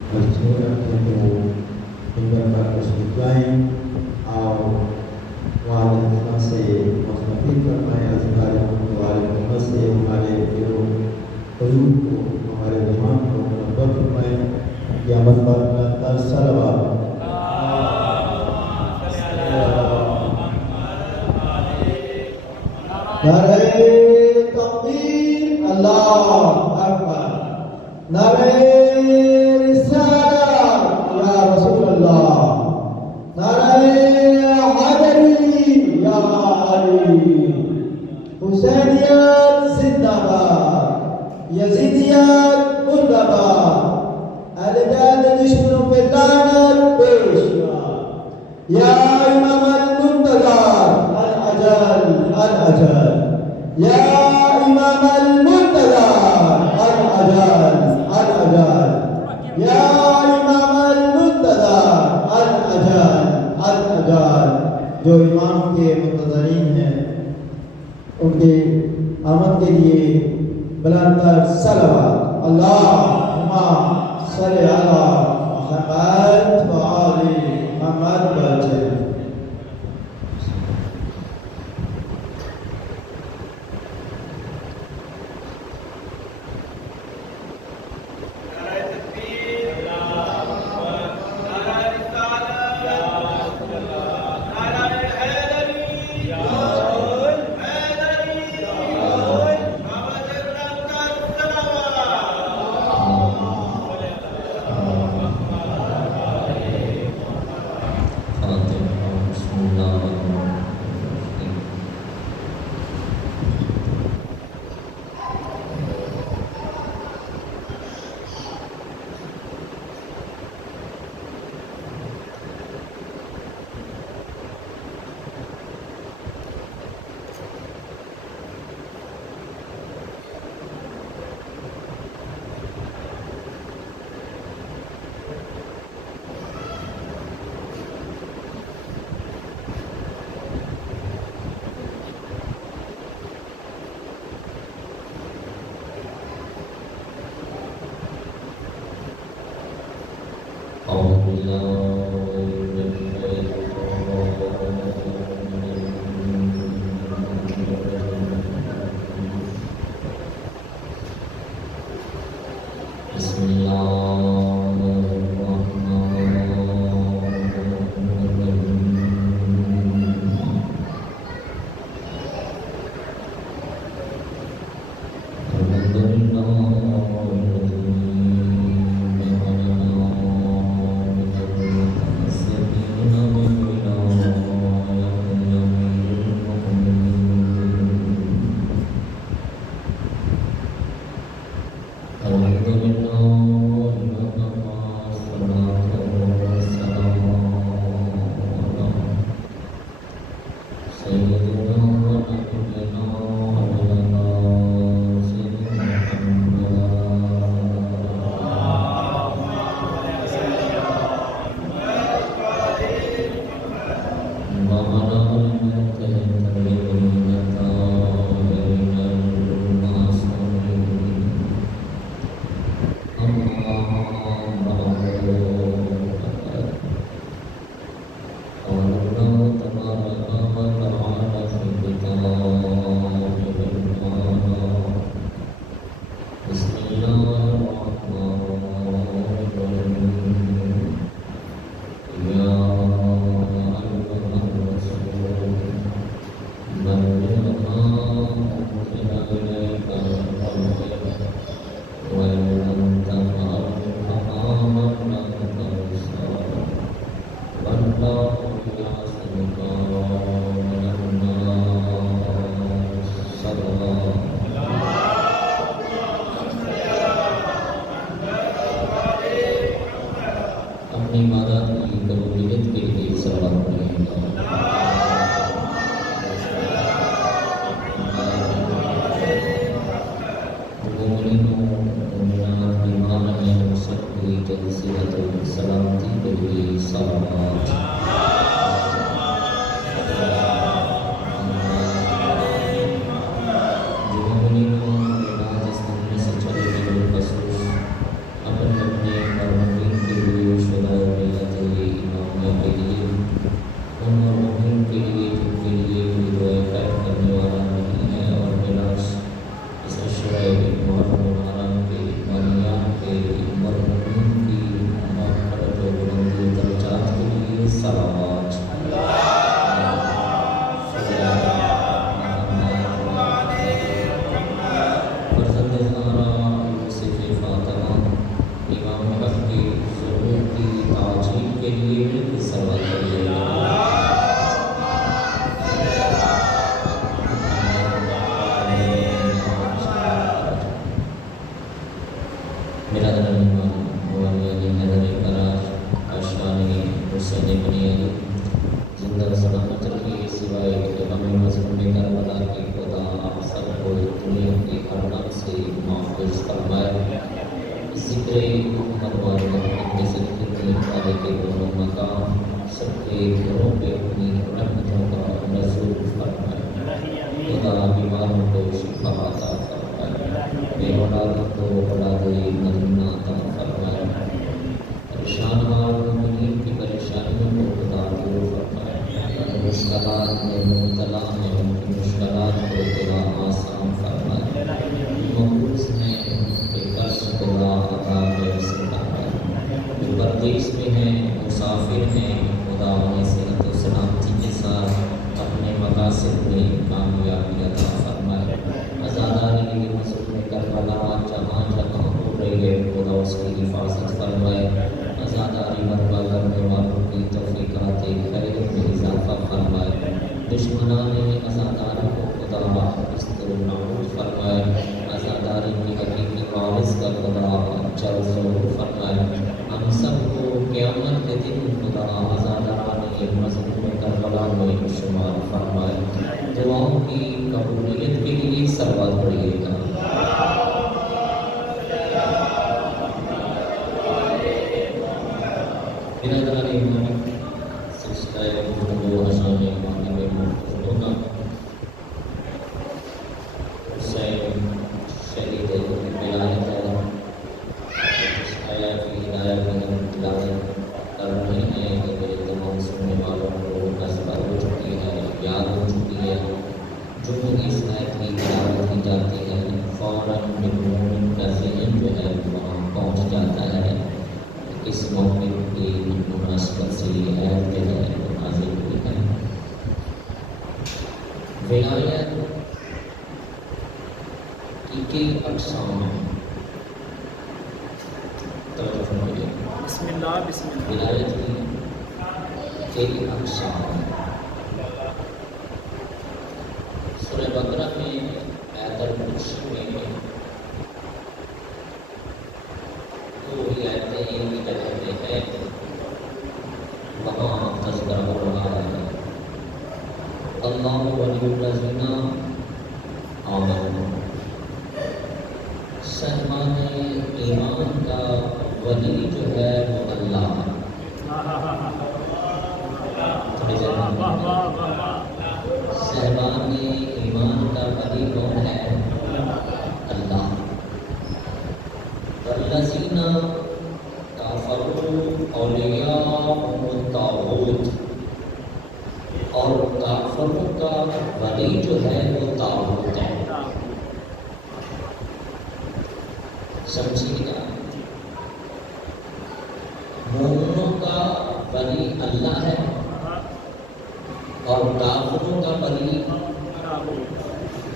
مسجد رکھے تو ممبر پر تشریف لائیں اور والدہ سے مستفید فرمائیں، ازدواج والے محمد سے ہمارے دل و قلوب کو، ہمارے دماغ کو منور فرمائیں۔ قیامت پر نرمتا صلوات نعرہ تکبیر، اللہ اکبر، نعرہ رسالت یا رسول اللہ، نعرہ حیدری یا علی، حسینیت زندہ باد، یزیدیت مردہ باد، اہل بیت دشمنوں پہ لعنت پیشوا، یا امام المنتظر الاجل الاجل، یا امام المنتظر الاجل الاجل، یا امام المنتظر الاجل الاجل۔ جو امام کے منتظرین ہیں ان کے آمد کے لیے بلند تر صلوات، اللہم صلی علی محمد و آل محمد وسلم۔ لیے مل کے سوال کریے میرا درمیان مولانا حیدر فراز اشانی حسین بنی علی زندہ سلامت رکھیے سوائے کہ ہمیں مذہب میں کربلا کی خدا آپ سب کو دنیا کی ہر نام سے محفوظ فرمائے ذکر محمد وال محمد کے ذکر والے کے دونوں مقام سب کے گھروں پہ اپنی رحمتوں کا نزول فرمائے خدا بیماروں کو شفا عطا فرمائے بے اولادوں کو اولاد مدینہ عطا فرمائے پریشان حال مومنین کی پریشانیوں کو خدا دور فرمائے مشکلات میں مبتلا ہیں ان کی مشکلات کو خدا آسان فرمائے مقروض ہیں کہ قرض خدا عطا فرمائے جو پردیس میں ہیں مسافر ہیں خدا انہیں صحت و سلامتی کے ساتھ اپنے مقاصد میں کامیابی عطا فرمائے آزاداری کے مظلوم کربلا جہاں جہاں ہو رہی ہے خدا اس کی حفاظت فرمائے آزاداری برپا کرنے والوں کی توفیقات خیر میں اضافہ فرمائے دشمنان آزاداری کو خدا نابود فرمائے آزاداری کی حقیقی وارث کا خدا جلد ظہور فرمائے ہم سب کو قیامت کے دن خدا آزاداران مظلوم کربلا میں شمار فرمائے دعاؤں کی قبولیت کے لیے سوال پڑھیے گا برادران ایمان سلسلہ گفتگو حسان امامی میں مرتبط ہوگا حسین شہید ولایت ہے اس آیا کی ہدایت میں ہم تلاوت کر رہے ہیں کہ میرے تمام سننے والوں کو نصب ہو چکی ہے یاد ہو چکی ہے جو اس آیت کی تلاوت کی جاتی ہے فوراً مومن کا ذہن جو ہے وہاں پہنچ جاتا ہے اس موقع کی مناسبت سے یہ آیت جو ہے نازل ہوئی ہے ولایت کی کئی اقسام توجہ فرمائیے بسم اللہ ولایت کی کئی اقسام سورہ بقرہ میں آیت الکرسی میں دو ہی آیتیں ایک ہی جگہ پہ ہے وہاں تذکرہ ہو رہا ہے اللہ ولی الذین آمنوا سہمان ایمان کا ولی جو ہے وہ اللہ سہمان ایمان کا ولی کون ہے اللہ والذین کافروا اولیاءهم الطاغوت اور کافروں کا ولی جو ہے وہ طاغوت ہے سمجھیے گا مومنوں کا ولی اللہ ہے اور کافروں کا ولی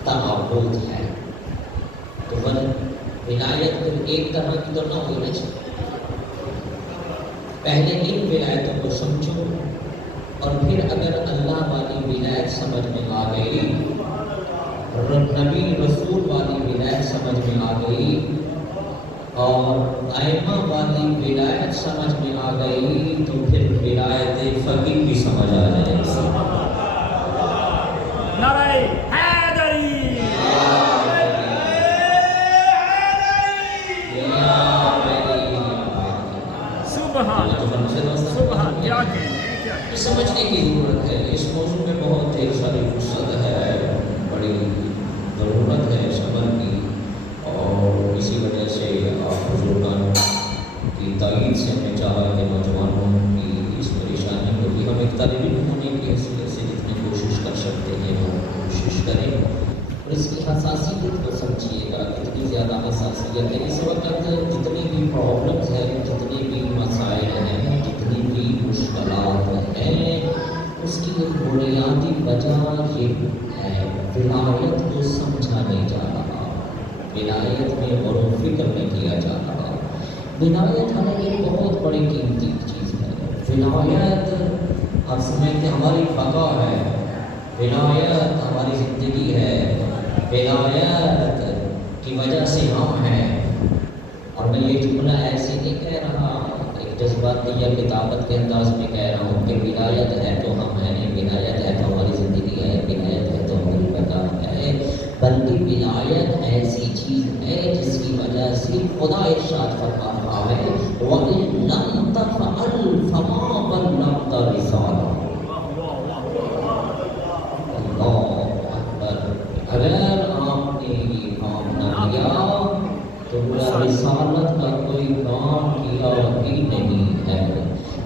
طاغوت ہے تو ولایت ایک طرح کی تو نہ ہونا چاہیے پہلے ان ولایتوں کو سمجھو اور پھر اگر اللہ والی ولایت سمجھ میں آ گئی نبی رسول والی ولایت سمجھ میں آ گئی اور ائمہ والی ولایت سمجھ میں آ گئی تو پھر ولایت فقیہ بھی سمجھ آ جائے گی نعرہ حیدری سبحان کیا کہنے سمجھنے کی ضرورت ہے اس موضوع میں بہت ڈھیر ساری فرصت ہے بڑی ضرورت ہے صبر کی اور اسی وجہ سے آپ بزرگان کی تائید سے میں چاہا کہ نوجوانوں کی اس پریشانی کو بھی ہم ایک طالب علم ہونے کی حیثیت سے جتنی کوشش کر سکتے ہیں ہم کوشش کریں اور اس کی حساسیت کو سمجھیے گا کتنی زیادہ حساسیت ہے اس وقت جتنی بھی پرابلمز ہیں جتنی بھی مسائل ہیں جتنی بھی مشکلات ہیں اس کی ایک بنیادی وجہ یہ ہے ولایت کو سمجھا نہیں جا رہا ولایت میں غور و فکر نہیں کیا جا رہا ولایت ہمیں ایک بہت بڑی قیمتی چیز ہے ولایت آپ سمجھتے ہماری فقہ ہے، ولایت ہماری زندگی ہے، ولایت کی وجہ سے ہم ہیں. اور میں یہ جملہ ایسے نہیں کہہ رہا، ایک جذباتی یا کتابت کے انداز میں کہہ رہا ہوں کہ ولایت ہے تو ہم ہیں، ولایت ہے تو ہماری زندگی ہے، ولایت ہے تو ہماری فقہ ہے. بلکہ ولایت ایسی چیز ہے جس کی وجہ سے خدا ارشاد فرما رہا ہے وَإِن لَمْ تَفْعَلْ فَمَا بَلَّغْتَ رِسَالَتَهُ. اللہ اکبر. اگر آپ نے یہ کام نہ کیا تو رسالت کا کوئی کام کیا ہی نہیں ہے.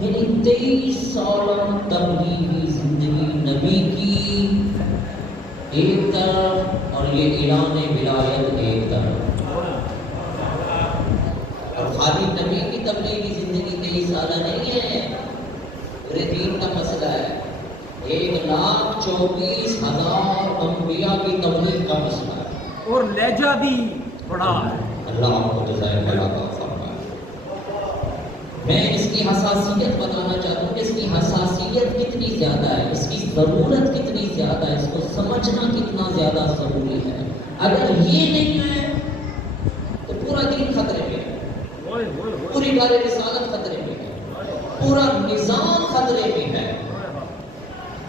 یعنی 23 سالہ تبلیغی زندگی نبی کی ایک طرف اور یہ اعلان ولایت ایک طرف. اور خالی نبی کی تبلیغی زندگی 23 سالہ نہیں ہے، پورے دین کا مسئلہ ہے. 1,24,000 انبیاء کی تبلیغ کا مسئلہ ہے، اور لہجہ بھی بڑا ہے. اللہ آپ کو جزائے خیر عطا فرمائے. میں اس کی حساسیت بتانا چاہتا ہوں کہ اس کی حساسیت کتنی زیادہ ہے، اس کی ضرورت کتنی زیادہ ہے، اس کو سمجھنا کتنا زیادہ ضروری ہے. اگر یہ نہیں ہے تو پورا دین خطرے میں ہے، پوری کار رسالت خطرے میں ہے، پورا نظام خطرے میں ہے.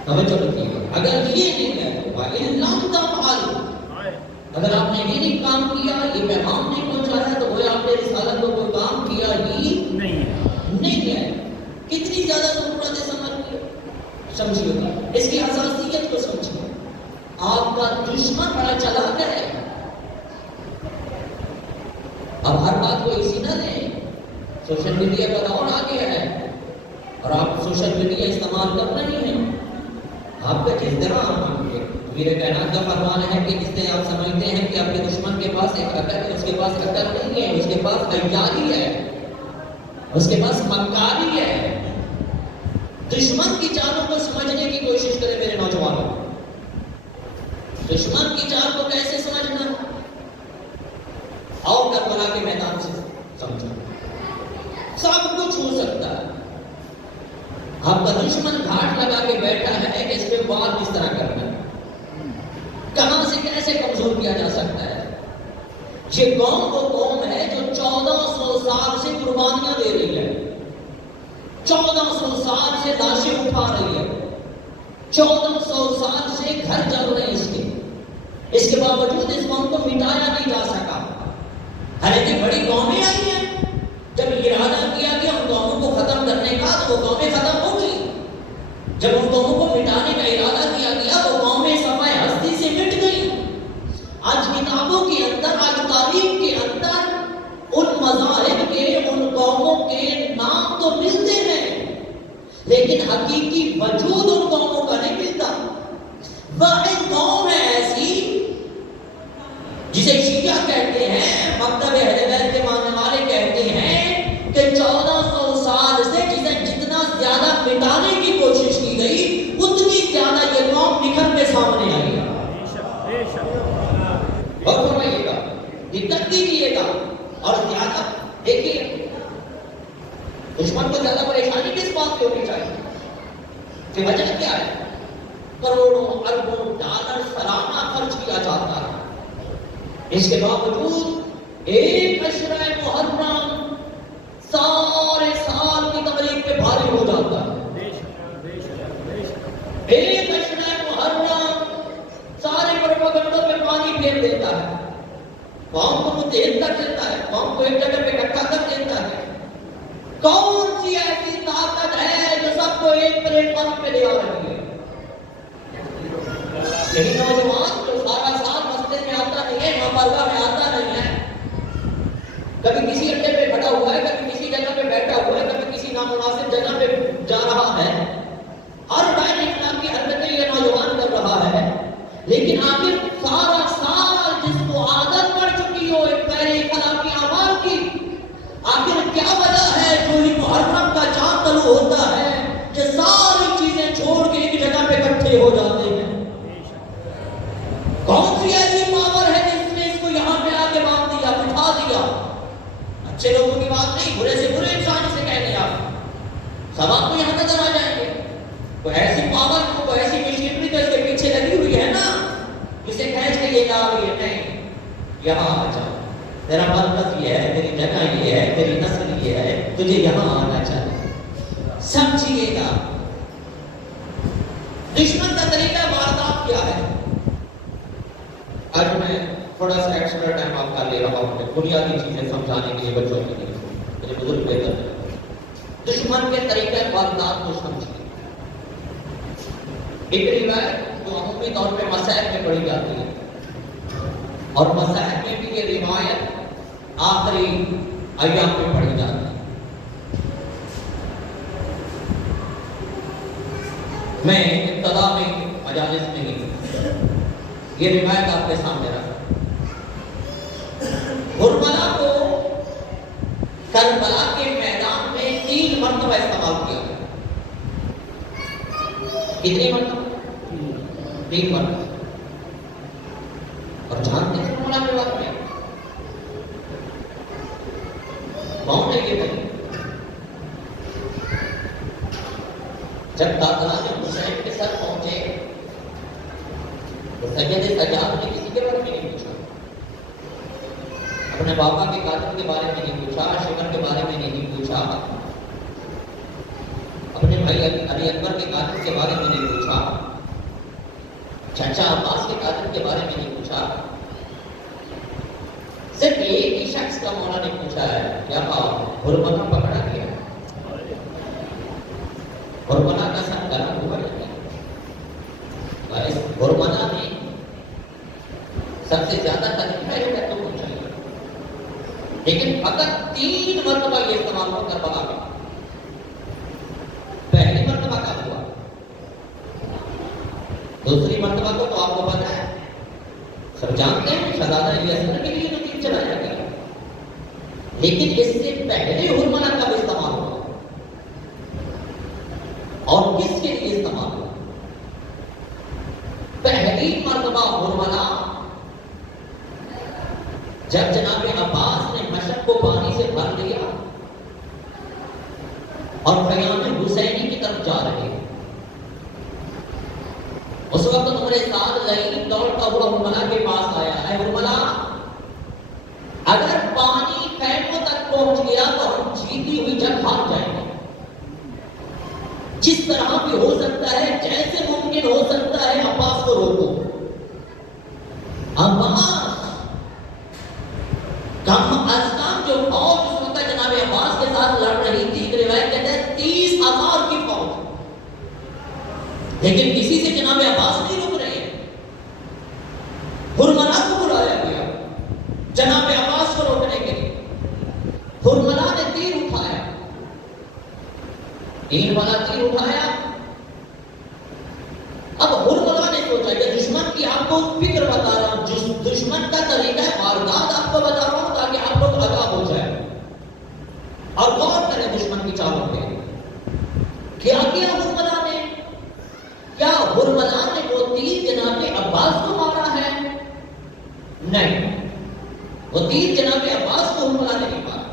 توجہ رکھیے، اگر یہ نہیں ہے تو وَإِن لَمْ تَفْعَلْ، اگر آپ نے یہ نہیں کام کیا، یہ پیغام نہیں پہنچایا، تو وہ آپ نے رسالت کو کوئی کام کیا ہی نہیں ہے. کتنی زیادہ ضرورت ہے سمجھیے گا، اس کی حساسیت کو سمجھیے. آپ کا دشمن بڑا چلاک ہے. اب ہر بات کو اسی نہ لیں، سوشل میڈیا کا دور آ گیا ہے اور آپ سوشل میڈیا استعمال کر رہے ہیں. آپ کا جس طرح میرے کائنات کا فرمان ہے کہ جس طرح آپ سمجھتے ہیں کہ آپ کے دشمن کے پاس ایک عقل ہے، اس کے پاس عقل نہیں ہے، اس کے پاس عیاری ہے، اس کے پاس مکاری ہے. دشمن کی چالوں کو سمجھنے کی کوشش کریں میرے نوجوانوں. دشمن کی چال کو کیسے سمجھنا؟ اور کربلا کے میدان سے سمجھو. سب کچھ ہو سکتا ہے. آپ کا دشمن گھاٹ لگا کے بیٹھا ہے کہ اس پہ وار کس طرح کرنا ہے، کہاں سے کیسے کمزور کیا جا سکتا ہے. یہ قوم وہ قوم ہے جو 1400 سال سے قربانیاں دے رہی ہے، 1400 سال سے لاشیں اٹھا رہی ہے، 1400 سال سے گھر جل رہے ہیں. اس کے باوجود اس قوم کو مٹایا نہیں جا سکا. حالانکہ بڑی قومیں آئی ہیں، جب ارادہ کیا گیا ان قوموں کو ختم کرنے کا تو وہ قومیں ختم ہو گئی. جب ان قوموں کو مٹانے کا ارادہ کیا گیا وہ قومیں صفحہ ہستی سے مٹ گئی. آج کتابوں کے اندر، آج تاریخ کے اندر ان مذاہب کے، ان قوموں کے نام تو ملتے ہیں لیکن حقیقی وجود ان قوموں کا نہیں ملتا. واحد قوم ہے ایسی جسے شیعہ کہتے ہیں، مکتب اہل بیت کے ماننے والے کہتے ہیں کہ 1400 سال سے جسے جتنا زیادہ مٹانے کی کوشش کی گئی اتنی زیادہ یہ قوم نکھر کے سامنے آئی ہے. اور فرمائیے گا، دقت کیجیے گا. اور زیادہ دیکھیے، دشمن کو زیادہ پریشانی کس بات کی ہونی چاہیے کہ وجہ کیا ہے؟ کروڑوں اربوں ڈالر سالانہ خرچ کیا جاتا ہے، اس کے باوجود ایک عشرہ محرم سارے سال کی تقریب پہ بھاری ہو جاتا ہے. ایک عشرہ محرم سارے پروپیگنڈوں پہ پانی پھیر دیتا ہے، قوم کو متحد کر دیتا ہے، قوم کو ایک جگہ پہ اکٹھا کر دیتا ہے. کون سی ایسی طاقت ہے جو سب کو ایک پلیٹ فارم پہ لے آ رہی ہے؟ یہی نوجوان جو سارا سال مسجد میں آتا نہیں ہے، محفلہ میں آتا نہیں ہے، کبھی کسی اڈے پہ کھڑا ہوا ہے، کبھی کسی جگہ پہ بیٹھا ہوا ہے، کبھی کسی نامناسب جگہ پہ جا رہا ہے، ہر غیر اخلاقی حرکتیں یہ نوجوان کر رہا ہے. لیکن آخر سارا سال جس کو عادت پڑ چکی ہو ایک غیر اخلاقی اعمال کی، آخر کیا وجہ ہے جو ہی محرم کا چاند طلوع ہوتا ہے کہ ساری چیزیں چھوڑ کے ایک جگہ پہ اکٹھے ہو جاتے ہیں؟ کون سی ایسی پاور ہے جس نے اس کو یہاں پہ آ کے باندھ دیا، بٹھا دیا؟ اچھے لوگوں کی بات نہیں، برے سے برے انسان سے کہنے آپ سب آپ کو یہاں نظر آ جائیں گے. کوئی ایسی پاور کو، کوئی ایسی مشینری جو اس کے پیچھے لگی ہوئی ہے نا، جسے کھینچ کے یہ لا رہی ہے. نہیں، یہاں آ جاؤ، تیرا مرکز یہ ہے، تیری جگہ یہ ہے، تیری نسل یہ ہے، تجھے یہاں آنا چاہیے. سمجھیے گا دشمن کا طریقہ واردات کیا ہے. آج میں تھوڑا سا ایکسٹرا ٹائم آپ کا لے رہا ہوں بنیادی چیزیں سمجھانے کے لیے بچوں کے لیے. میرے بزرگ بہتر ہے دشمن کے طریقہ واردات کو سمجھیے. ایک روایت جو عمومی طور پہ مسائل میں پڑھی جاتی ہے، اور مسائل میں بھی یہ روایت آخری ایام میں پڑھی جاتی ہے. میں ابتدا میں مجالس میں ہی یہ روایت آپ کے سامنے رکھا. کربلا کو کربلا کے میدان میں 3 مرتبہ استعمال کیا. کتنی مرتبہ؟ 3 مرتبہ. اور جانتے ہیں کربلا کے بارے میں کون ہے یہ بھائی؟ جب داخلہ نے حسین کے ساتھ پہنچے تو سید سجاد نے کسی کے بارے میں نہیں پوچھا، اپنے بابا کے قاتل کے بارے میں نہیں پوچھا، شکر کے بارے میں نہیں پوچھا، اپنے بھائی علی اکبر کے قاتل کے بارے میں نہیں پوچھا، چچا عباس کے قاتل کے بارے میں نہیں پوچھا. صرف ایک ہی شخص کا مولا نے پوچھا ہے، کیا ہرملا پکڑا گیا؟ ہرملا کا سر گرم ہوا ہے. اس ہرملا نے سب سے زیادہ تکلیف ہے تو پوچھا، لیکن فقط 3 مرتبہ یہ استعمال ہو کر بلا گیا. پہلی مرتبہ کب ہوا؟ دوسری مرتبہ کو تو آپ کو پتا ہے، سب جانتے ہیں شہزادہ علی اصغر کے لیے تو تیر چلایا گیا، لیکن اس سے پہلے ہرملا کب استعمال ہوا اور کس کے لیے استعمال ہوا؟ پہلی مرتبہ ہرملا جب جناب عباس نے مشرق کو پانی سے بھر لیا اور خیام حسینی کی طرف جا رہے ہیں، اس وقت عمر سعد لعین دوڑتا ہوا ہرملا کے پاس آیا ہے. ہرملا، اگر پانی خیموں تک پہنچ گیا تو ہم جیتی ہوئی جنگ ہار جائیں گے. جس طرح بھی ہو سکتا ہے، جیسے ممکن ہو سکتا ہے، عباس کو روکو. عباس کم از کم جو فوج اس وقت جناب عباس کے ساتھ لڑ رہی تھی، ایک روایت کہتا ہے 30,000 کی فوج، لیکن کسی سے جناب عباس نہیں رک رہے ہیں. ہرملا کو بلایا گیا جناب عباس کو روکنے کے لیے. ہرملا نے تیر اٹھایا، 3 والا تیر اٹھایا. اب ہرملا نے سوچا کہ دشمن کی آپ کو فکر بتا رہا ہوں، جس دشمن کا طریقہ واردات آپ کو بتا رہا ہوں تاکہ آپ لوگ آگاہ ہو جائیں اور غور کریں دشمن کی چالوں پہ. کیا کیا ہرملا نے؟ کیا ہرملا نے وہ تیر جناب عباس کو مارا ہے؟ نہیں، وہ تیر جناب عباس کو ہرملا نے نہیں مارا.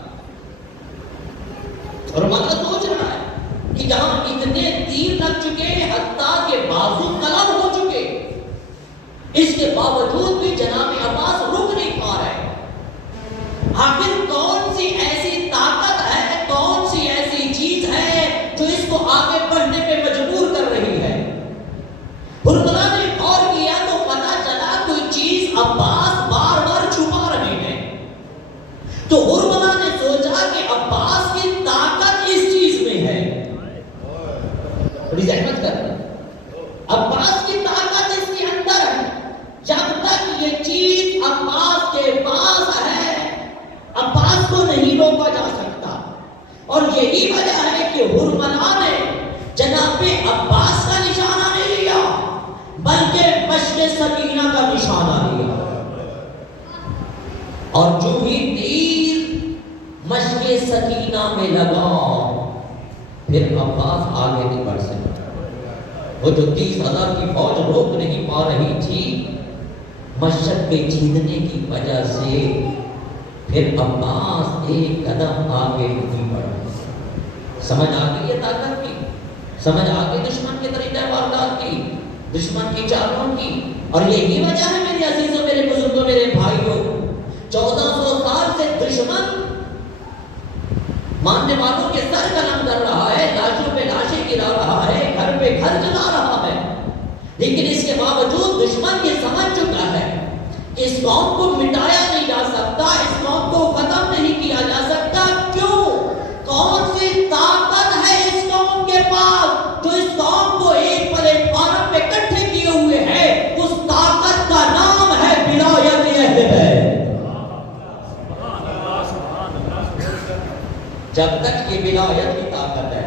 ہرملا سوچ رہا ہے کہ جہاں اتنے تیر لگ چکے، حتیٰ کہ بازو قلم ہو چکے، اس کے باوجود بھی جناب عباس رک نہیں پا رہے. آخر کون سی ایسی طاقت ہے، کون سی ایسی چیز ہے جو اس کو آگے بڑھنے پہ مجبور کر رہی ہے؟ ہرملا نے غور کیا تو پتا چلا کوئی چیز عباس بار بار چھپا رہے ہیں. تو ہرملا نے سوچا کہ عباس کی طاقت اس چیز میں ہے. بڑی زحمت کر عباس کی طاقت اس کے اندر ہے. جب تک یہ چیز عباس کے پاس ہے، عباس کو نہیں روکا جا سکتا. اور یہی وجہ ہے کہ ہرملا نے جناب عباس کا نشانہ نہیں لیا، بلکہ مشق سکینہ کا نشانہ لیا. اور جو ہی تیر مشق سکینہ میں لگا، پھر عباس آگے نہیں بڑھ سکتا. وہ جو 30,000 کی فوج روک نہیں پا رہی تھی، مشرق کے جیتنے کی وجہ سے پھر عباس ایک قدم آگے نہیں بڑھا. سمجھ آ گئی یہ طاقت سمجھ آ گئی دشمن کے طریقہ واردات کی، دشمن کی چالوں کی. اور یہی وجہ ہے میرے عزیزوں، میرے بزرگوں، میرے بھائیوں، 1400 سال سے دشمن ماننے والوں کے سر قلم کر رہا ہے، لاشوں پہ لاشیں گرا رہا ہے، گھر پہ گھر جلا رہا ہے. لیکن اس کے باوجود دشمن یہ سمجھ چکا ہے کہ اس قوم کو مٹایا نہیں جا سکتا، اس قوم کو ختم نہیں کیا جا سکتا. کیوں؟ کون سی طاقت ہے اس قوم کے پاس جو اس قوم کو ایک پلیٹ فارم پہ اکٹھے کیے ہوئے ہے؟ اس طاقت کا نام ہے ولایت اہل بیت. جب تک یہ ولایت کی طاقت ہے،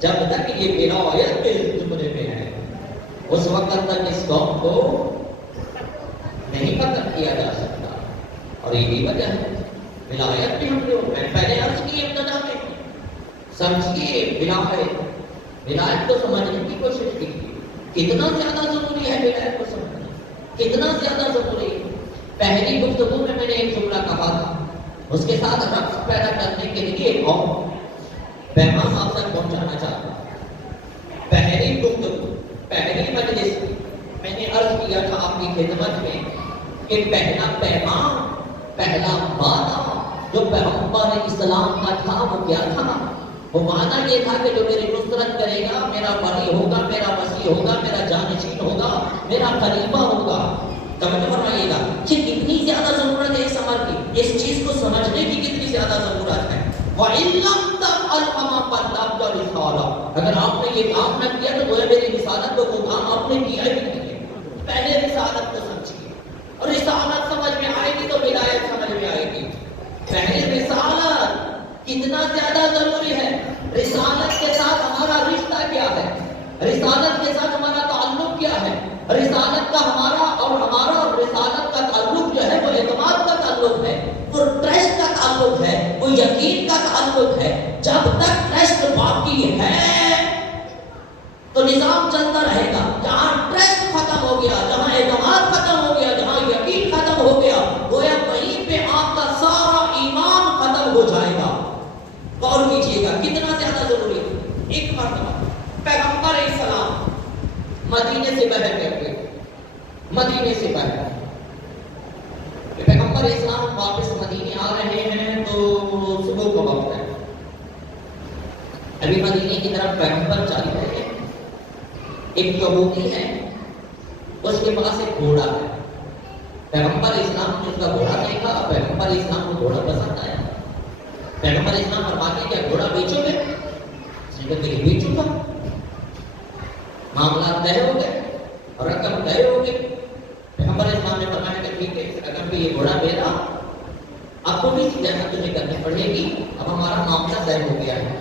جب تک یہ ولایت کے زمرے میں ہے، اس وقت تک اس قوم کو نہیں ختم کیا جا سکتا. اور یہی وجہ ہے ولایت بھی ہم لوگ، میں پہلے عرض کی ابتدا میں سمجھیے ولایت کو سمجھنے کی کوشش کی. کتنا زیادہ ضروری ہے ولایت کو سمجھنا، کتنا زیادہ ضروری ہے. پہلی گفتگو میں نے ایک جملہ کہا تھا، اس کے ساتھ رقص پیدا کرنے کے لیے ایک اور پیغام آپ تک پہنچانا چاہتا ہوں. پہلی گفتگو، پہلی مجلس میں نے عرض کیا تھا آپ کی خدمت میں کہ پہلا پیغام، پہلا وعدہ جو پیغمبر اسلام کا تھا وہ کیا تھا؟ وہ وعدہ یہ تھا کہ جو میری نصرت کرے گا، میرا ولی ہوگا، میرا وصی ہوگا، میرا جانشین ہوگا، میرا خلیفہ ہوگا. توجہ فرمائیے گا کہ کتنی زیادہ ضرورت ہے اس امر کی، اس چیز کو سمجھنے کی کتنی زیادہ ضرورت ہے. وَإِن لَمْ تَفْعَلْ فَمَا بَلَّغْتَ رِسَالَتَهُ، اگر آپ نے یہ کام نہ کیا تو گویا میری رسالت کو وہ کام آپ نے کیا ہی نہیں ہے. پہلے رسالت کو سمجھیے، اور رسالت سمجھ میں آئے گی تو ولایت سمجھ میں آئے گی. پہلے رسالت کتنا زیادہ ضروری ہے. رسالت کے ساتھ ہمارا رشتہ کیا ہے، رسالت کے ساتھ ہمارا تعلق کیا ہے. رسالت کا ہمارا اور رسالت کا تعلق جو ہے وہ اعتماد کا تعلق ہے، وہ ٹرسٹ کا تعلق ہے، وہ یقین کا تعلق ہے. جب تک ٹرسٹ باقی ہے تو نظام چلتا رہے گا. جہاں ٹرسٹ ختم ہو گیا، جہاں اعتماد ختم ہو گیا، جہاں یقین ختم ہو گیا، گویا وہیں پہ آپ کا سارا ایمان ختم ہو جائے گا. غور کیجیے گا کتنا زیادہ ضروری ہے. ایک مرتبہ پیغمبر اسلام مدینے سے باہر گئے، مدینے سے باہر پیغمبر اسلام واپس مدینے آ رہے ہیں تو صبح کا وقت ہے. ابھی مدینے کی طرف پیغمبر چل رہے ہیں. ایک یہودی ہے، اس کے پاس ایک گھوڑا ہے. پیغمبر اسلام نے اس کا گھوڑا دیکھا، پیغمبر اسلام کو گھوڑا پسند آیا. پیغمبر اسلام فرماتے ہیں کیا گھوڑا بیچو گے؟ اس نے کہا کہ بیچوں گا. معاملات طے ہو گئے اور رقم طے ہو گئی. پیغمبر اسلام نے فرمایا کہ ٹھیک ہے، اس رقم پہ یہ گھوڑا میرا، اب کو بھی زیادہ تجھے کرنی پڑے گی. اب ہمارا معاملہ طے ہو گیا ہے.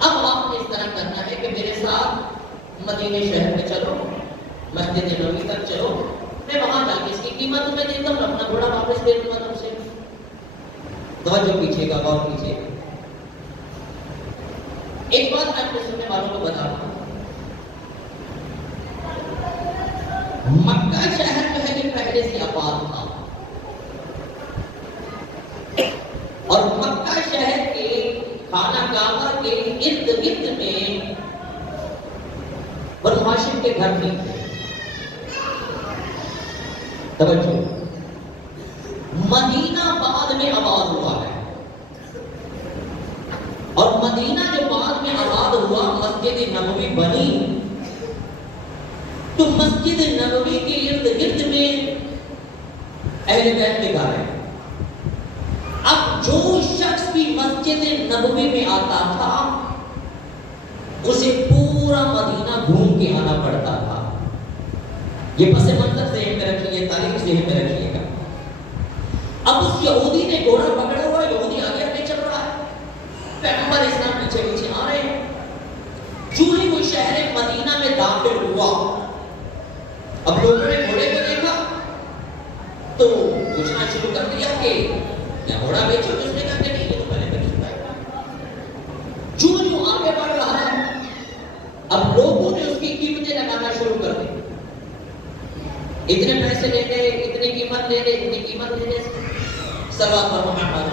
اب آپ نے اس طرح کرنا ہے کہ میرے ساتھ مدینے شہر میں چلو، مسجد نبوی تک چلو، میں وہاں جا کے اس کی قیمت تمہیں دیتا ہوں، اپنا گھوڑا واپس دے دوں گا تم سے. توجہ کیجیے گا، غور کیجیے گا. ایک بات میں اپنے سننے والوں کو بتا دوں، مکہ شہر جو ہے یہ پہلے سے آباد تھا، اور مکہ شہر کے خانہ کعبہ کے ارد گرد میں بنو ہاشم کے گھر بھی تھے. توجہ، مدینہ بعد میں آباد ہوا ہے، اور مدینہ جو بعد میں آباد ہوا، مسجد نبوی بنی، تو مسجد نبوی کے ارد گرد میں اہل بیت کے گھر ہیں. اب جو شخص بھی مسجد نبوی میں آتا تھا اسے پورا مدینہ گھوم کے آنا پڑتا تھا. یہ پس منظر ذہن میں رکھیے، تاریخ ذہن میں رکھیے گا. اب اس یہودی نے گھوڑا پکڑا ہوا، یہودی آگے آگے چل رہا ہے، پیغمبر اسلام پیچھے پیچھے آ رہے ہیں. جو ہی وہ شہر مدینہ میں داخل ہوا، اب لوگوں نے گھوڑے کو دیکھا تو پوچھنا شروع کر دیا کہ کیا گھوڑا بیچو؟ اس نے کہا کہ نہیں، یہ تو پہلے بیچ چکا ہے. جو آگے بڑھ رہا ہے، اب لوگوں نے اس کی قیمتیں لگانا شروع کر دی. اتنے پیسے لے لے، اتنی قیمت لے لے، اتنی قیمت لے لے. صلوات پر محمد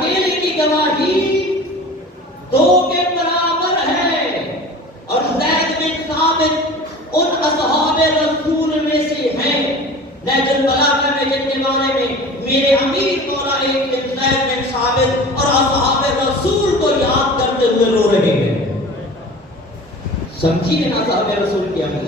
اکیلے کی گواہی دو کے برابر ہے. اور زید بن ثابت ان اصحاب رسول میں سے ہیں نہج البلاغہ میں جن کے بارے میں میرے امیر مولا ایک دن زید بن ثابت اور اصحاب رسول کو یاد کرتے ہوئے رو رہے ہیں. سمجھیے نا اصحاب رسول کیا ہے.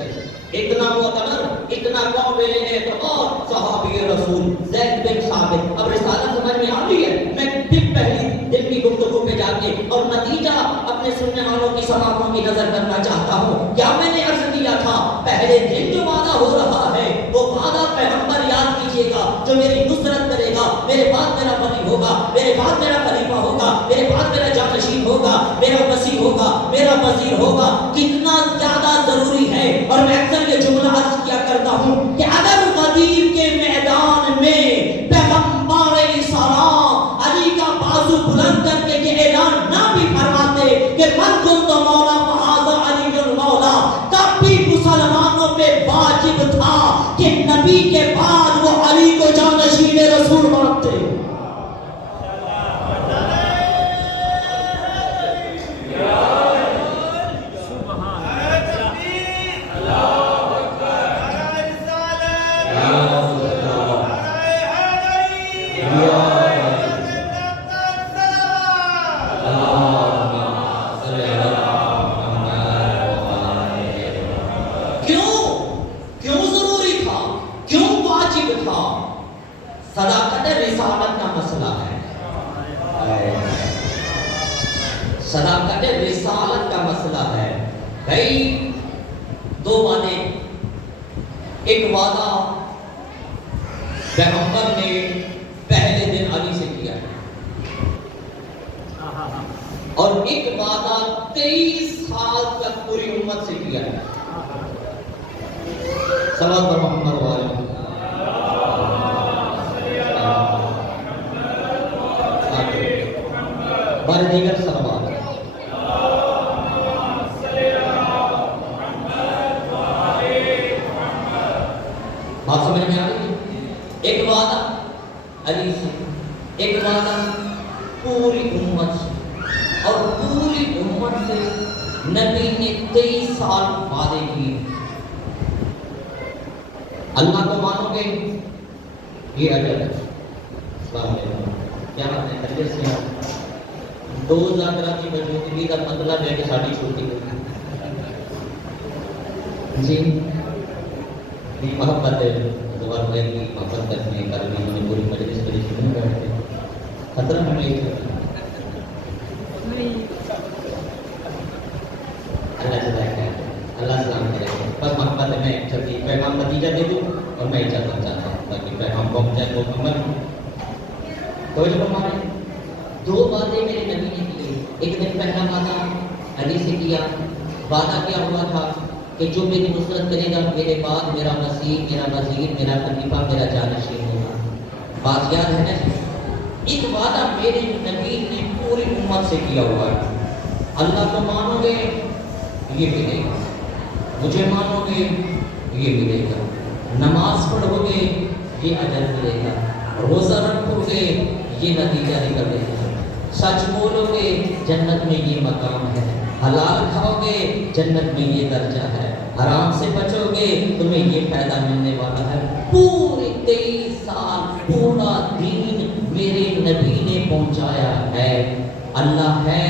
اتنا معتبر اتنا قابل اعتبار صحابی رسول زید بن ثابت. اب رسالت سمجھ میں آ رہی ہے. میں پہلی دن کی گفتگو پہ جا کے اور نتیجہ اپنے سننے والوں کی سماعتوں کی نظر کرنا چاہتا ہوں. کیا میں نے عرض کیا تھا پہلے دن جو وعدہ ہو رہا ہے وہ وعدہ پیغمبر یاد کیجیے گا جو میری نصرت کرے گا, میرے بعد میرا ولی ہوگا, میرے بعد میرا خلیفہ ہوگا, میرے بعد میرا جانشین ہوگا, میرا وزیر ہوگا, میرا وزیر ہوگا. کتنا زیادہ ضروری ہے. اور میں اکثر یہ جملہ عرض کیا کرتا ہوں کہ اگر غدیر کے میدان میں پیغمبر سلام علی کا بازو بلند کر کے یہ اعلان نہ بھی فرماتے کہ من کنت مولا فہذا علی المولا, تب بھی مسلمانوں پہ واجب تھا کہ نبی کے بعد وہ علی کو جانشین رسول مانتے. صداقت رسالت کا مسئلہ ہے. صداقت رسالت کا مسئلہ ہے. بھائی دو وعدے. ایک وعدہ پیغمبر نے پہلے دن علی سے کیا اور ایک وعدہ 23 سال تک پوری امت سے کیا ہے. صلوات پر محمد وعلیہ بار دیگر صلوات. بات سمجھ میں آ رہی ہے. ایک وعدہ علی سے, ایک وعدہ پوری امت سے, اور پوری امت سے نبی نے 23 سال وعدے کیے. اللہ کو مانو گے یہ اجر ہے. السلام علیکم. کیا بات ہے خیریت سے؟ 2000 کی موجودگی کا مطلب ہے کہ شادی چھوٹی جی محبت ہے. زبان کی محبت کرنے کا بھی ہمیں پوری مجلس پر سننے بیٹھتے ہیں. خطرہ ہمیں یہ اللہ سے ہے اللہ سلام کرے. بس محبت ہے. میں جلدی پیغام نتیجہ دے دوں اور میں اجازت چاہتا ہوں تاکہ پیغام پہنچ جائے وہ عمل تو جب ہمارے دو وعدے میرے نبی نے کیے. ایک دن پہلا وعدہ علی سے کیا. وعدہ کیا ہوا تھا کہ جو میری نصرت کرے گا میرے بعد میرا مسیح, میرا وزیر, میرا خلیفہ, میرا جانشین ہوگا. بات یاد ہے نا. ایک وعدہ میرے نبی نے پوری امت سے کیا ہوا ہے. اللہ کو مانو گے یہ ملے گا, مجھے مانو گے یہ ملے گا, نماز پڑھو گے یہ اجر ملے گا, روزہ رکھو گے یہ نتیجہ نکلے گا, سچ بولو گے جنت میں یہ مقام ہے, حلال کھاؤ گے جنت میں یہ درجہ ہے, حرام سے بچو گے تمہیں یہ فائدہ ملنے والا ہے. پورے 23 سال پورا دین میرے نبی نے پہنچایا ہے. اللہ ہے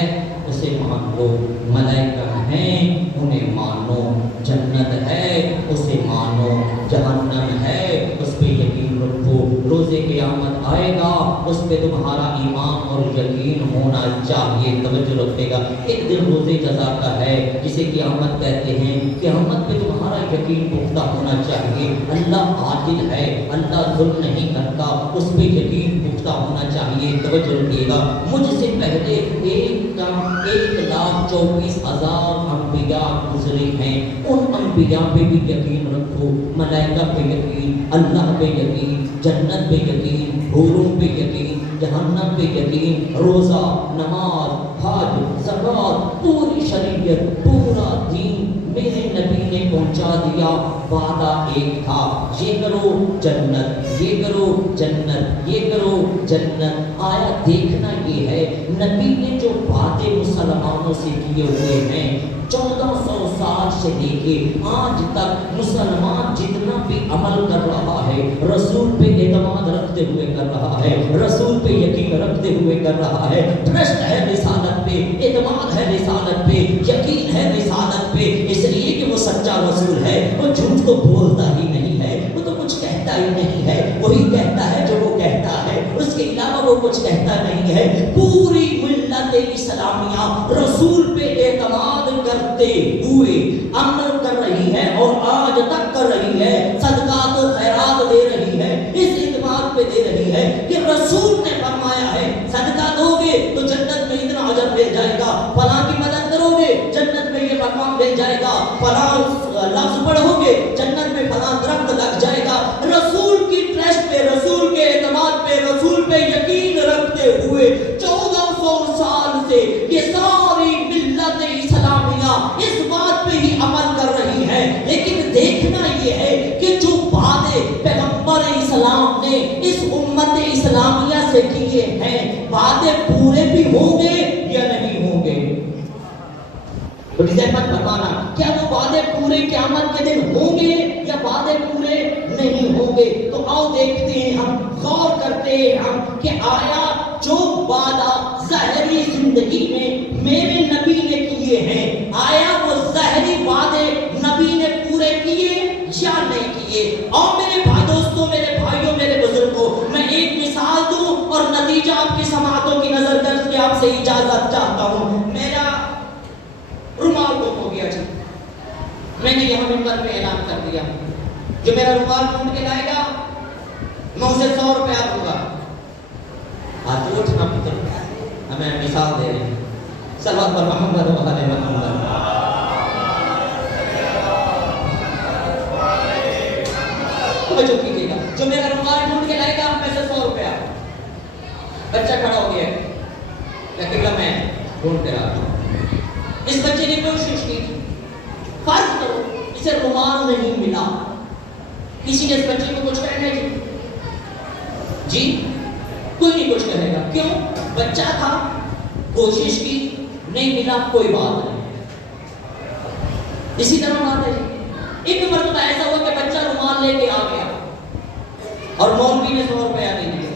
اسے مان لو, ملائکہ ہیں انہیں مانو, جنت ہے اسے مانو, جہنم ہے اس پہ یقین رکھو, روزے قیامت آئے گا اس پہ تمہارا ایمان اور یقین ہونا چاہیے. توجہ رکھے گا. ایک دن روزے جزا کا ہے جسے قیامت کہتے ہیں. قیامت پہ تمہارا یقین پختہ ہونا چاہیے. اللہ عادل ہے, اللہ ظلم نہیں کرتا, اس پہ یقین پختہ ہونا چاہیے. توجہ رکھیے گا. مجھ سے پہلے 1,24,000 انبیاء گزرے ہیں. ان انبیاء پہ بھی یقین رکھو, ملائکہ پہ یقین, اللہ پہ یقین, جنت پہ یقین, حوروں پہ یقین, جہنم پہ یقین, روزہ, نماز, حج, زکات, پوری شریعت, پورا دین میرے نبی نے پہنچا دیا. وعدہ ایک تھا, یہ کرو جنت, یہ کرو جنت، یہ کرو جنت۔ آیا دیکھنا یہ ہے نبی نے جو باتیں مسلمانوں سے کیے ہوئے ہیں 1400 سال سے لے کے آج تک مسلمان جتنا بھی عمل کر رہا ہے رسول پہ اعتماد رکھتے ہوئے کر رہا ہے، رسول پہ یقین رکھتے ہوئے کر رہا ہے، ٹرسٹ ہے رسالت پہ، اعتماد ہے رسالت پہ، یقین ہے رسالت پہ، اس لیے کہ وہ سچا رسول ہے، وہ جھوٹ کو بولتا ہی نہیں ہے، وہ تو کچھ کہتا ہی نہیں ہے، وہی کہتا ہے جو وہ کہتا ہے، اس کے علاوہ وہ کچھ کہتا نہیں ہے۔ پوری ملت اسلامیہ رسول پہ اعتماد کرتے ہوئے عمل کر رہی ہے اور آج تک کر رہی ہے، صدقات و خیرات دے رہی ہے، اس اعتماد پہ دے رہی ہے کہ رسول نے فرمایا ہے صدقہ دو گے تو جنت میں اتنا اجر مل جائے گا، فلاں کی مدد کرو گے جنت میں یہ مقام مل جائے گا، فلاں لفظ پڑھو گے جنت میں فلاں درخت لگ جائے گا۔ رسول کی ٹرسٹ پہ، رسول کے اعتماد پہ، رسول پہ یقین رکھتے ہوئے 1400 سال سے یہ ساری ملت اسلامیہ اس بات پہ ہی عمل کر رہی ہے، لیکن دیکھنا یہ ہے کہ جو وعدے پیغمبر اسلام نے اس امت اسلامیہ سے کیے ہیں وعدے پورے بھی ہوں گے یا نہیں ہوں گے؟ بڑی زحمت فرمانا، کیا وہ وعدے پورے قیامت کے دن ہوں گے یا وعدے پورے نہیں ہوں گے؟ تو آؤ دیکھتے ہیں، ہم غور کرتے ہیں ہم کہ آیا جو وعدہ ظاہری زندگی میں میرے نبی نے کیے ہیں آیا وہ ظاہری وعدے نبی نے پورے کیے یا نہیں کیے؟ اور میرے بھائی دوستوں، میرے بھائیوں، میرے بزرگوں، میں ایک مثال دوں اور نتیجہ آپ کی سماعتوں کی نظر کر کے آپ سے اجازت چاہتا ہوں۔ میرا رومال گم ہو گیا جی، میں نے یہاں منبر پہ اعلان کر دیا جو میرا رومال ڈھونڈ کے لائے گا میں اسے 100 روپیہ دوں گا۔ ہاتھ اٹھنا پتر، ہمیں مثال دے رہے ہیں، صلوات پر محمد و آل محمد۔ توجہ کیجیے گا، جو میرا رومال ڈھونڈ کے لائے گا میں سے 100 روپیہ۔ بچہ کھڑا ہو گیا کہ میں ڈھونڈ کے لاتا ہوں۔ اس بچے نے کوشش کی، فرض کرو اسے رومال نہیں ملا، کسی نے اس بچے کو کچھ کہنا ہے جی کوئی نہیں کچھ کہے گا، کیوں؟ بچہ تھا، کوشش کی، نہیں ملا، کوئی بات نہیں۔ اسی طرح بات ہے جی، ایک مرتبہ ایسا ہوا کہ بچہ رومال لے کے آ گیا اور مولوی نے 100 روپیہ دے دیا۔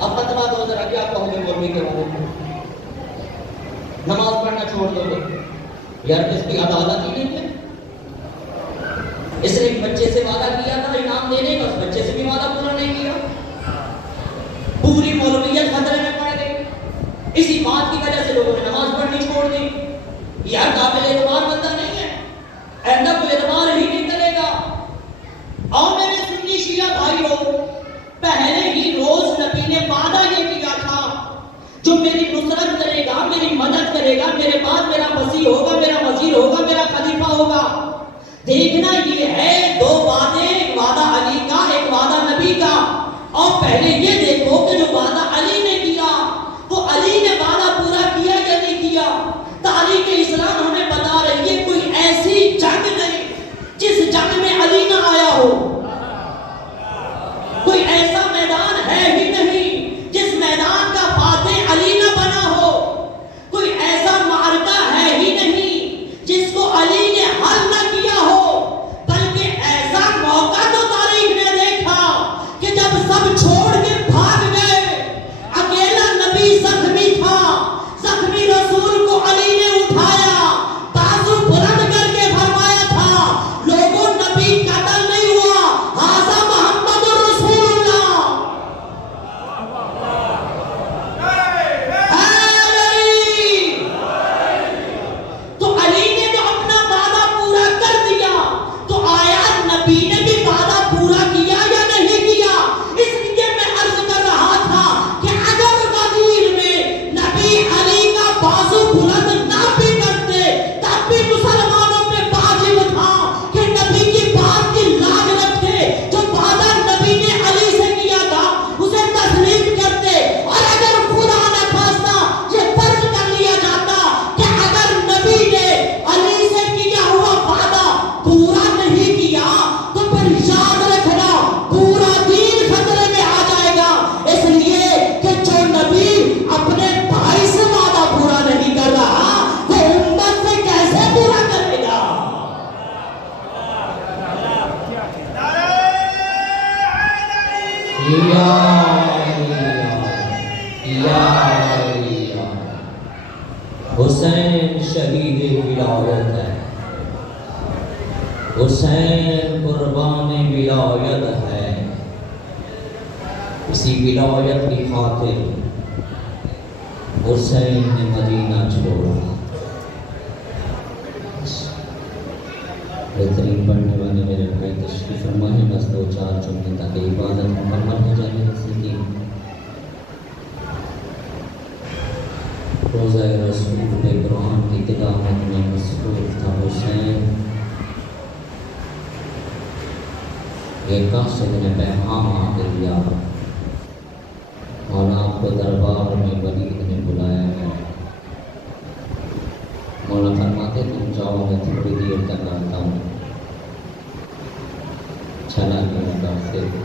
اب بتلا دو ذرا کیا کہو گے مولوی کے بارے میں؟ نماز پڑھنا چھوڑ دو گے؟ یار اس کی عدالت ہی نہیں ہے، اس نے ایک بچے سے وعدہ کیا تھا انعام دینے کا، اس بچے سے بھی وعدہ پورا نہیں کیا، پوری مولویت خطرے میں پڑ گئی۔ اسی بات کی وجہ سے لوگوں نے نماز پڑھنی چھوڑ دی۔ یار قابل اعتبار بندہ نہیں ہے، ایسا کوئی اعتبار ہی نہیں کرے گا۔ اور میرے سنی شیعہ بھائیوں، پہلے ہی روز نبی نے وعدہ یہ کیا تھا جو میری نصرت کرے گا، میری مدد کرے گا، میرے بعد میرا مسیح ہوگا، میرا وزیر ہوگا، میرا خلیفہ ہوگا۔ دیکھنا یہ ہے دو وعدے، ایک وعدہ علی کا، ایک وعدہ نبی کا۔ اور پہلے یہ دیکھو کہ جو وعدہ علی نے کیا وہ علی نے وعدہ پورا کیا یا نہیں کیا؟ تاریخ اسلام ہمیں بتا رہی ہے کوئی ایسی جنگ نہیں جس جنگ میں علی نہ آیا ہو، کوئی ایسا میدان ہے ہی نہیں جس میدان کا فاتح علی نہ بنا ہو، کوئی ایسا معرکہ ہے ہی نہیں جس کو علی نے حل نہ کیا ہو۔ یا حسین شہید ولایت ہے، حسین قربان ولایت ہے، اسی ولایت کی خاطر حسین نے مدینہ چھوڑا۔ بہترین پڑھنے والے میرے بھائی تشریف فرمائیں، بس دو چار جملے تاکہ عبادت مکمل ہو جائے۔ کی روزہ رسول پہ قرآن کی تلاوت میں مصروف تھا حسین۔ ایک قاصد نے پیغام آ کے دیا، مولا آپ کو دربار میں ولید نے بلایا ہے۔ مولا فرماتے تم جاؤ، میں تھوڑی دیر تک آتا ہوں۔ چلا گیا قاصد۔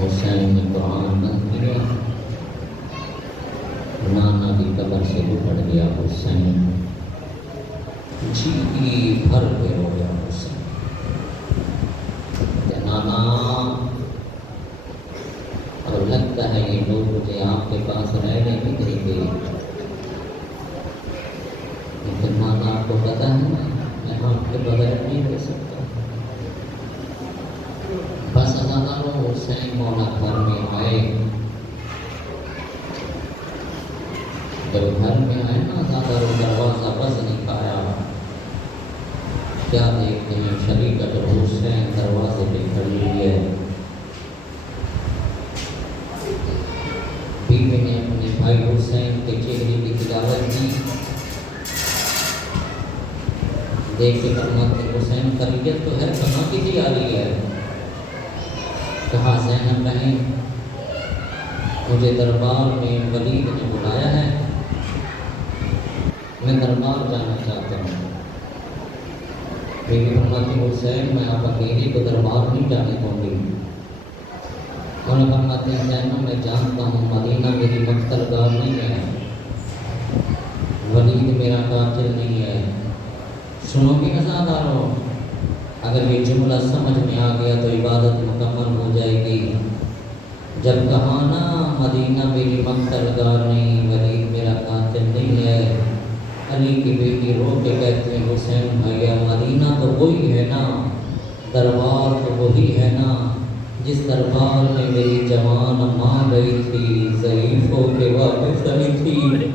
حسین نے قرآن بند کیا، نانا کی قبر سے اٹھ گیا حسین، جی بھر کے ہو گیا حسین۔ نانا اور لگتا ہے یہ لوگ مجھے آپ کے پاس رہنے بھی نہیں دے، لیکن نانا آپ کو پتہ ہے میں آپ کے بغیر نہیں رہ سکتا۔ بس نانا حسین مولا گھر میں آئے، جب گھر میں آئے نا زیادہ دروازہ بس نہیں پایا، کیا دیکھتے ہیں شریعت حسین دروازے پہ کھڑی ہوئی ہے۔ بیوی نے اپنے بھائی حسین کے چہرے کی تلاوت کی، دیکھ کے فرماتے حسین خیریت تو ہے، کہاں کی تیاری ہے؟ کہا زینب بہن مجھے دربار میں ولید نے بلایا ہے، میں دربار جانا چاہتا ہوں۔ بیوی فرماتی حسین میں آپ اکیلے کو دربار نہیں جانے دوں گی۔ انہوں نے فرماتے ہیں زینب میں جانتا ہوں مدینہ میری مقتل گاہ نہیں ہے، ولید میرا قاتل نہیں ہے۔ سنو گے عزادارو، اگر یہ جملہ سمجھ میں آ گیا تو عبادت مکمل ہو جائے گی۔ جب کہا نا مدینہ میری مقتل گاہ نہیں، ولید میرا قاتل نہیں ہے، علی کی بیٹی رو کے کہتے ہیں حسین بھائیا مدینہ تو وہی ہے نا، دربار تو وہی ہے نا جس دربار میں میری جوان ماں گئی تھی، ضعیفوں کے واقف رہی تھی۔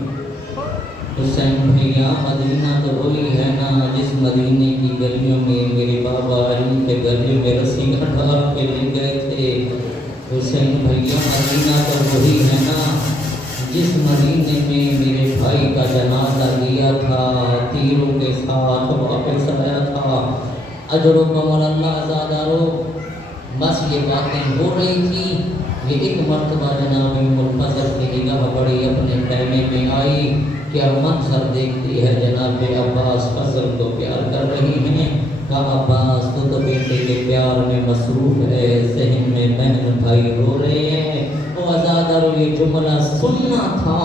حسین بھیا مدینہ تو وہی ہے نا جس مدینے کی گلیوں میں میرے بابا علی کے گلے میں رسی ڈال کے لے گئے تھے۔ حسین بھیا مدینہ تو وہی ہے نا جس مدینے میں میرے بھائی کا جنازہ لیا تھا، تیروں کے ساتھ واپس آیا تھا۔ اجرکم اللہ عزادارو، بس یہ باتیں ہو رہی تھی، یہ ایک مرتبہ جناب منفذر کی نگاہ بڑی اپنے خیمے میں آئی، کیا منظر دیکھتی ہے جناب عباس فضل کو پیار کر رہی ہیں۔ کہا عباس تو بیٹے کے پیار میں مصروف ہے، ذہن میں بہن بھائی رو رہے ہیں۔ وہ عزادارو یہ جملہ سننا تھا،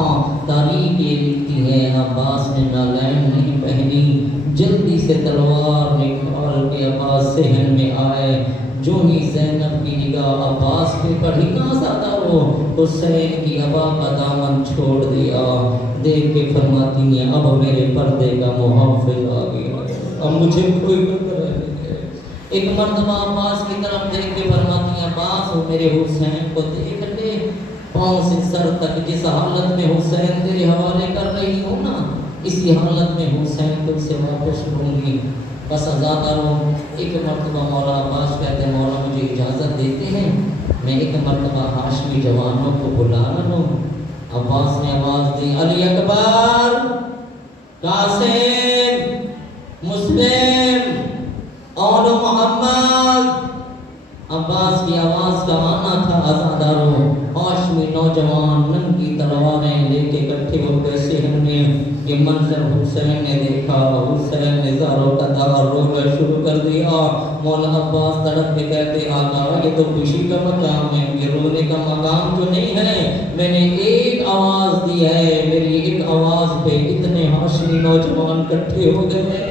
تاریخ یہ لکھتی ہے عباس نے نالین نہیں پہنی، جلدی سے تلوار نکال کے عباس ذہن میں آئے۔ جو ہی زینب کی نگاہ عباس پہ پڑھی نا عزادارو، حسین کی ابا کا دامن چھوڑ دیا، دیکھ کے فرماتی ہیں اب میرے پردے کا محافظ آ گیا، اب مجھے کوئی فکر نہیں ہے۔ ایک مرتبہ عباس کی طرف دیکھ کے فرماتی ہیں عباس وہ میرے حسین کو دیکھ لے، پاؤں سے سر تک جس حالت میں حسین تیرے حوالے کر رہی ہوں نا، اسی حالت میں حسین تجھ سے واپس لوں گی۔ بس عزادارو ایک مرتبہ مولا عباس کہتے ہیں مولا مجھے اجازت دیتے ہیں میں ایک مرتبہ ہاشمی جوانوں کو بلا لوں۔ عباس نے آواز دی علی اکبر، قاسم، مسلم، اول محمد۔ عباس کی آواز کا آنا تھا عزادارو، ہاشمی نوجوان ننگی تلواریں لے کے اکٹھے ہو گئے صحن میں۔ یہ منظر حسین نے دیکھا، حسین نے زاروں کا دار رونا شروع کر دیا۔ مولا عباس تڑپ کے کہتے آقا یہ تو خوشی کا مقام ہے، یہ رونے کا مقام تو نہیں ہے، میں نے ایک آواز دی ہے، میری ایک آواز پہ اتنے ہاشمی نوجوان اکٹھے ہو گئے۔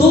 2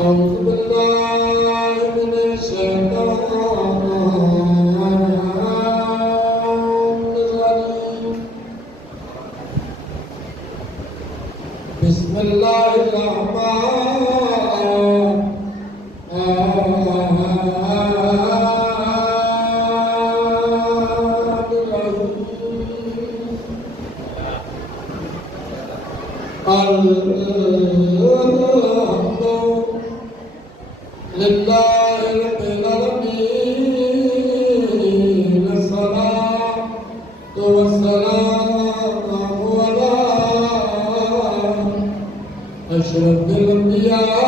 أعوذ بالله من الشيطان الرجيم بسم الله الرحمن لله رب العالمين الصلاة والسلام على أشرف الأنبياء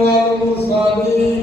والمرسلين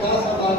10,000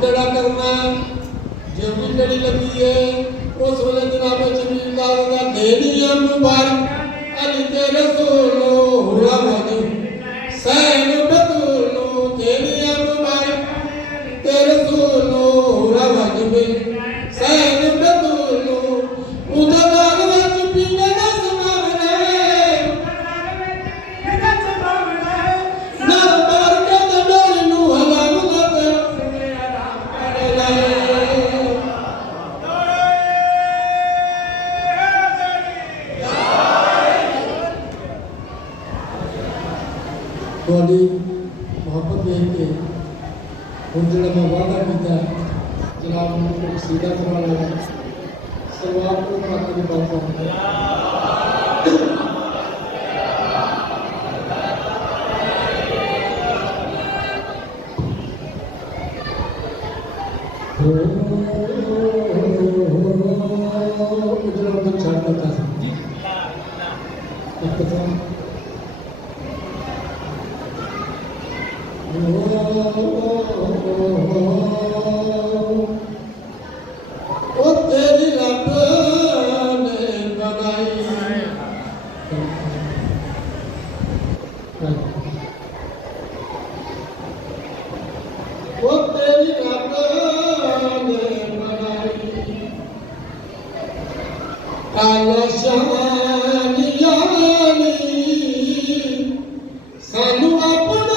ਕਿਹੜਾ ਕਰਨਾ ਜਿਉਂ ਜਿਹੜੀ ਲੱਗੀ ਹੈ ਉਸ ਵੇਲੇ ਜਨਾਬ ਜਮੀਲਦਾਰ ਦਾ ਦੇਣੀ ਆ ਮੁਬਾਰਕ ਅਲੀ ਤੇ ਰਸੂਲ ਨੂੰ ਹੁਰਾ ਵਜ ਸੈਨ ਬਤੂਲ ਨੂੰ ਦੇਣੀ ਆ ਮੁਬਾਰਕ ਤੇ ਰਸੂਲ ਨੂੰ ਹੁਰਾ ਵਜ ਸੈਨ ਬਤੂਲ ਨੂੰ ਉਹਦਾ ਨਾਲ ਵਿੱਚ ਪੀਣੇ ਦਾ ਸਮਾਵਣਾ ਨਾ ਮਾਰ ਕੇ ਦਬਰ ਨੂੰ ਹਲਾਮ ਨਾ ਤੁਹਾਡੀ ਮੁਹੱਬਤ ਦੇਖ ਕੇ ਹੁਣ ਜਿਹੜਾ ਮੈਂ ਵਾਅਦਾ ਕੀਤਾ ਜਨਾਬ ਨੂੰ ਇੱਕ ਕਸੀਦਾ ਸੁਣਾਉਣਾ ਸਲਵਾਰ ਤੋਂ ਮਾਤਾ ਦੀ ਬਾਤ ਕਰਦਾ ਜਿਹੜਾ ਉਹ ਛੱਡ ਦਿੱਤਾ ਸੀ ਇੱਕ ਤਾਂ ਉਹ ਤੇਰੀ ਰੱਬ ਨੇ ਬਣਾਈ ਉਹ ਤੇਰੀ ਰੱਬ ਨੇ ਬਣਾਈ ਕਾਲਾ ਸ਼ਾਨੀਆਂ ਨੀ ਸਾਨੂੰ ਆਪਣਾ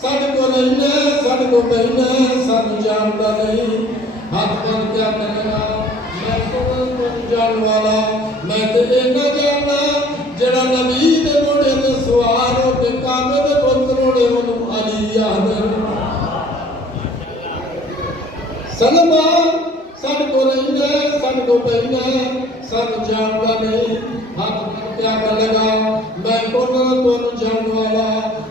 ਸਾਡੇ ਕੋਲ ਨਹੀਂ ਸਾਡੇ ਕੋਲ ਨਹੀਂ ਸਾਨੂੰ ਜਾਣਦਾ ਨਹੀਂ ਹੱਥ ਬੰਨ ਕੇ ਕਰਨਾ ਮੈਂ ਕੋਲ ਜਾਣ ਵਾਲਾ ਮੈਂ ਤੇ ਇਹ ਨਾ ਜਾਣਦਾ ਜਿਹੜਾ ਨਬੀ ਦੇ ਮੋਢੇ ਤੇ ਸਵਾਰ ਹੋ ਕੇ ਕਾਬੇ ਦੇ ਪੁੱਤਰ ਹੋਣੇ ਉਹਨੂੰ ਅਲੀ ਯਾਦ ਸਲਮਾਨ ਸਾਡੇ ਕੋਲ ਨਹੀਂ ਸਾਡੇ ਕੋਲ ਨਹੀਂ ਸਾਨੂੰ ਜਾਣਦਾ ਨਹੀਂ ਹੱਥ ਬੰਨ ਕੇ ਕਰਨਾ ਮੈਂ ਕੋਲ ਤੁਹਾਨੂੰ ਜਾਣ ਵਾਲਾ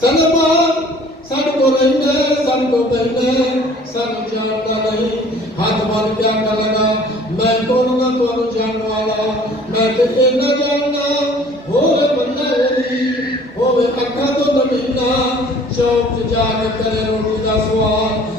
ਸਲਮਾਨ ਸਾਡੇ ਕੋਲ ਨਹੀਂ ਸਾਡੇ ਕੋਲ ਨਹੀਂ ਸਾਨੂੰ ਜਾਣਦਾ ਨਹੀਂ ਹੱਥ ਬੰਨ ਕੇ ਕਰ ਲਗਾ ਮੈਂ ਕੌਣ ਨਾ ਤੁਹਾਨੂੰ ਜਾਣ ਵਾਲਾ ਮੈਂ ਤੇ ਇਹ ਨਾ ਜਾਣਨਾ ਹੋਵੇ ਬੰਦਾ ਇਹਦੀ ਹੋਵੇ ਅੱਖਾਂ ਤੋਂ ਨਮੀਨਾ ਚੌਕ 'ਚ ਜਾ ਕੇ ਕਰੇ ਰੋਟੀ ਦਾ ਸਵਾਲ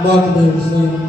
Mahmud Singh